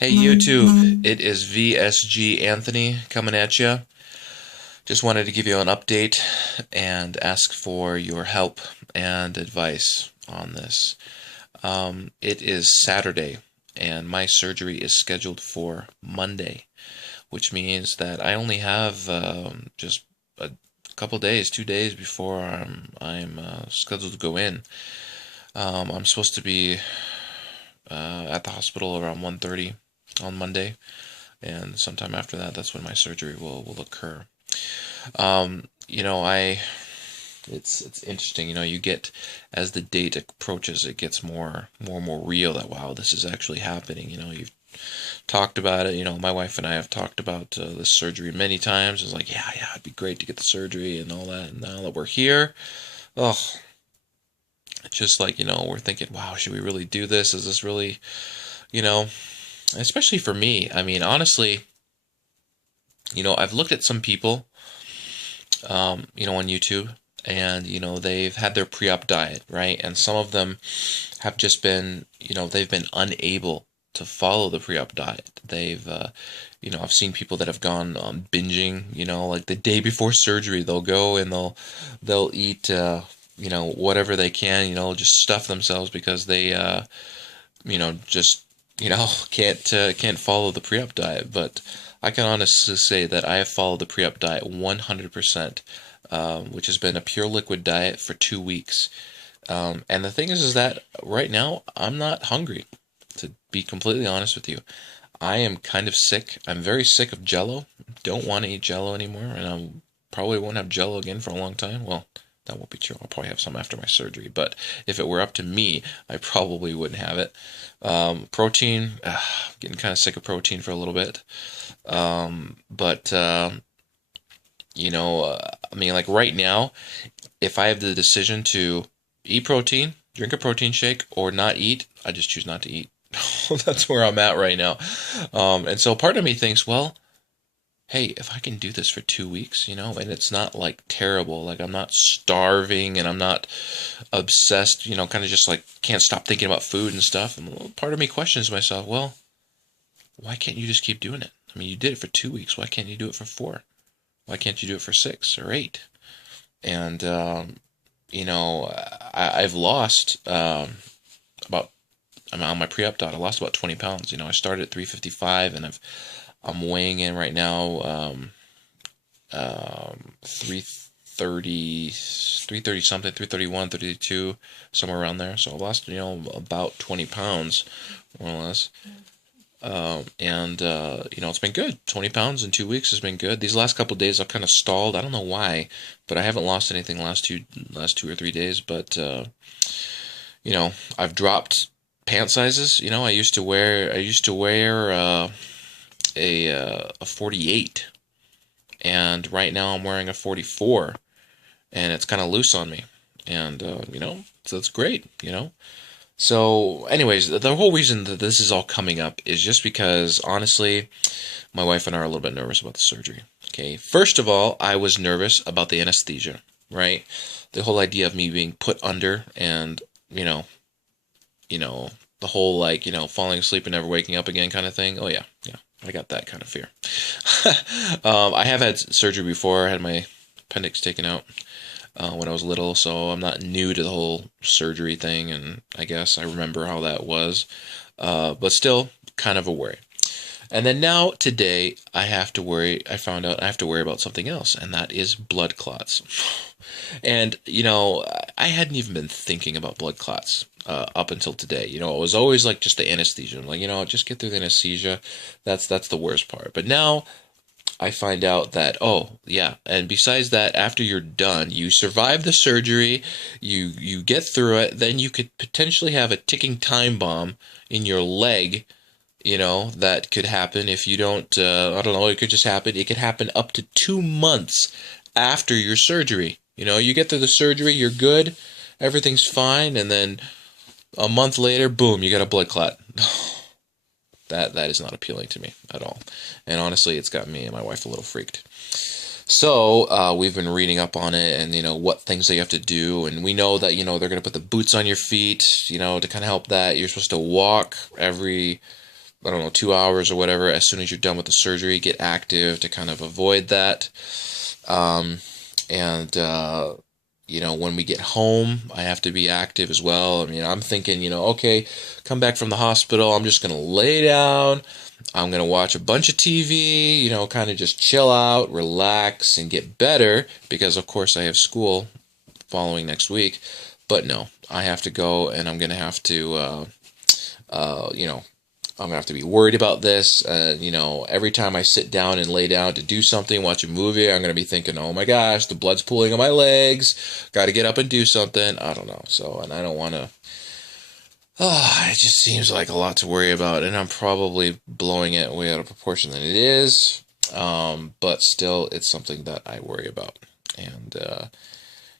Hey YouTube, it is VSG Anthony coming at you. Just wanted to give you an update and ask for your help and advice on this. It is Saturday and my surgery is scheduled for Monday, which means that I only have just a couple days, 2 days before I'm scheduled to go in. I'm supposed to be at the hospital around 1:30 on Monday, and sometime after that, that's when my surgery will occur. I it's interesting. You get as the date approaches, it gets more and more real that wow, this is actually happening. You've talked about it. My wife and I have talked about this surgery many times. It's like, yeah, it'd be great to get the surgery and all that. And now that we're here, oh, it's just like we're thinking, wow, should we really do this? Is this really, you know, especially for me? I mean, honestly, I've looked at some people on YouTube, and they've had their pre-op diet, right? And some of them have just been, they've been unable to follow the pre-op diet. I've seen people that have gone binging, like the day before surgery, they'll go and they'll eat, whatever they can, just stuff themselves because they, just, can't follow the pre-op diet. But I can honestly say that I have followed the pre-op diet 100%, which has been a pure liquid diet for 2 weeks. And the thing is that right now I'm not hungry, to be completely honest with you. I am kind of sick. I'm very sick of Jello. Don't want to eat Jello anymore, and I probably won't have Jello again for a long time. Well, that won't be true. I'll probably have some after my surgery, but if it were up to me, I probably wouldn't have it. Protein, getting kind of sick of protein for a little bit. But I mean, like right now, if I have the decision to eat protein, drink a protein shake, or not eat, I just choose not to eat. That's where I'm at right now. And so part of me thinks, well, hey, if I can do this for 2 weeks, and it's not like terrible, like I'm not starving and I'm not obsessed, kind of just like can't stop thinking about food and stuff. And part of me questions myself, well, why can't you just keep doing it? I mean, you did it for 2 weeks. Why can't you do it for 4? Why can't you do it for 6 or 8? And, I've lost about, I'm on my pre-op diet, I lost about 20 pounds. I started at 355 and I'm weighing in right now 330, 330 something, 331, 32, somewhere around there. So I lost, about 20 pounds, more or less. It's been good. 20 pounds in 2 weeks has been good. These last couple of days I've kind of stalled. I don't know why, but I haven't lost anything the last 2 or 3 days. But I've dropped pant sizes. I used to wear a 48, and right now I'm wearing a 44, and it's kind of loose on me, and so it's great. So, anyways, the whole reason that this is all coming up is just because, honestly, my wife and I are a little bit nervous about the surgery. Okay, first of all, I was nervous about the anesthesia, right? The whole idea of me being put under and, the whole like, falling asleep and never waking up again kind of thing. Oh yeah, yeah, I got that kind of fear. I have had surgery before. I had my appendix taken out when I was little, so I'm not new to the whole surgery thing, and I guess I remember how that was, but still kind of a worry. And then now today I found out I have to worry about something else, and that is blood clots. And I hadn't even been thinking about blood clots up until today. It was always like just the anesthesia. I'm like, just get through the anesthesia. That's the worst part. But now I find out that, oh, yeah, and besides that, after you're done, you survive the surgery, you get through it, then you could potentially have a ticking time bomb in your leg, that could happen if you don't, I don't know, it could just happen. It could happen up to 2 months after your surgery. You get through the surgery, you're good, everything's fine, and then a month later, boom, you got a blood clot. That is not appealing to me at all. And honestly, it's got me and my wife a little freaked. So we've been reading up on it and, what things that you have to do. And we know that, they're going to put the boots on your feet, to kind of help that. You're supposed to walk every I don't know, 2 hours or whatever as soon as you're done with the surgery. Get active to kind of avoid that. And when we get home, I have to be active as well. I mean, I'm thinking, okay, come back from the hospital, I'm just going to lay down. I'm going to watch a bunch of TV, kind of just chill out, relax, and get better because, of course, I have school following next week. But no, I have to go and I'm going to have to, I'm going to have to be worried about this. Every time I sit down and lay down to do something, watch a movie, I'm going to be thinking, oh my gosh, the blood's pooling on my legs. Got to get up and do something. I don't know. So, and I don't want to. It just seems like a lot to worry about, and I'm probably blowing it way out of proportion than it is. But still, it's something that I worry about, and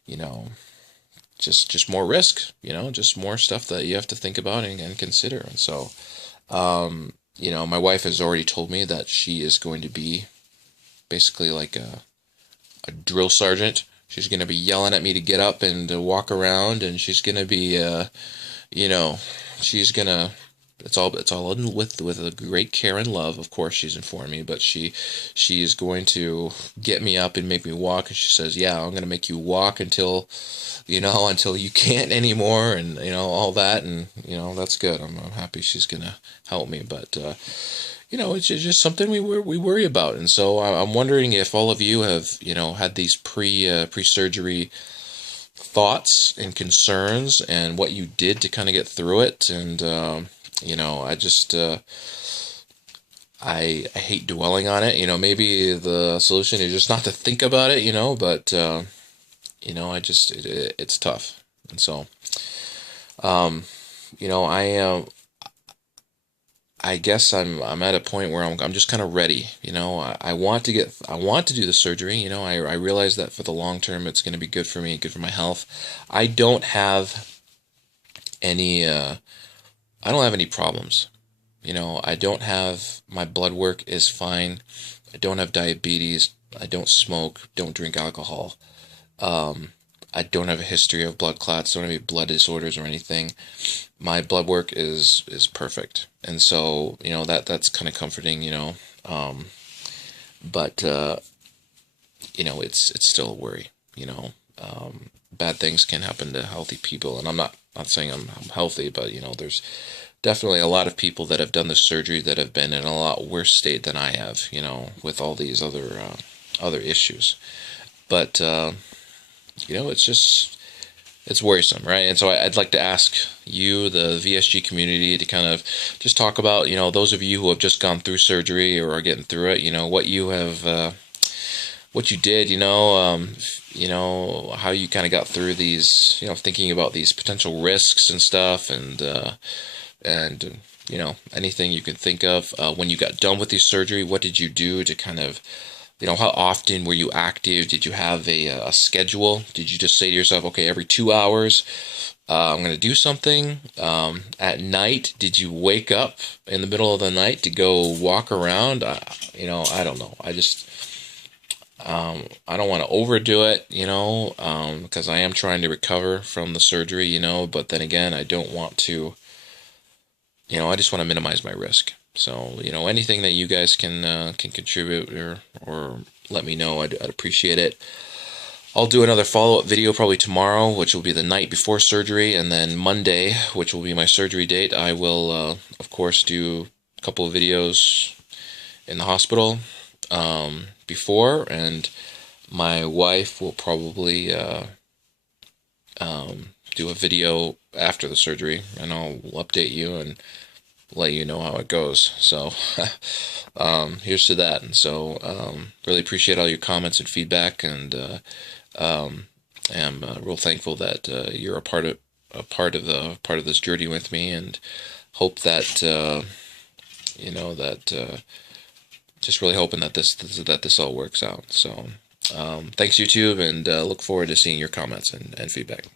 you know, just more risk. Just more stuff that you have to think about and consider. And so, my wife has already told me that she is going to be basically like a drill sergeant. She's going to be yelling at me to get up and to walk around, and she's going to be, she's going to. It's all with a great care and love. Of course, she's informed me, but she is going to get me up and make me walk. And she says, "Yeah, I'm going to make you walk until you can't anymore," and all that. And that's good. I'm happy she's going to help me. But it's just something we worry about. And so I'm wondering if all of you have had these pre-surgery thoughts and concerns and what you did to kind of get through it. And I just I hate dwelling on it. Maybe the solution is just not to think about it. But it's tough. And so I guess I'm at a point where I'm just kind of ready. I want to do the surgery. I realize that for the long term it's going to be good for me, good for my health. I don't have any problems. I don't have, my blood work is fine. I don't have diabetes. I don't smoke, don't drink alcohol. I don't have a history of blood clots, don't have any blood disorders or anything. My blood work is perfect. And so, that's kind of comforting, but it's still a worry, bad things can happen to healthy people, and I'm not saying I'm healthy, but there's definitely a lot of people that have done the surgery that have been in a lot worse state than I have, with all these other issues. But it's worrisome, right? And so I'd like to ask you, the VSG community, to kind of just talk about, those of you who have just gone through surgery or are getting through it, what you have, what you did, how you kind of got through these, thinking about these potential risks and stuff, and anything you can think of. When you got done with the surgery, what did you do to kind of, how often were you active? Did you have a schedule? Did you just say to yourself, okay, every 2 hours, I'm going to do something? At night, did you wake up in the middle of the night to go walk around? I don't know. I don't want to overdo it, because I am trying to recover from the surgery, but then again, I don't want to, I just want to minimize my risk. So, anything that you guys can contribute or let me know, I'd appreciate it. I'll do another follow-up video probably tomorrow, which will be the night before surgery, and then Monday, which will be my surgery date, I will, of course, do a couple of videos in the hospital before, and my wife will probably do a video after the surgery, and I'll update you and let you know how it goes. So here's to that. And so really appreciate all your comments and feedback, and am real thankful that you're a part of this journey with me, and hope that just really hoping that this all works out. So thanks, YouTube, and look forward to seeing your comments and feedback.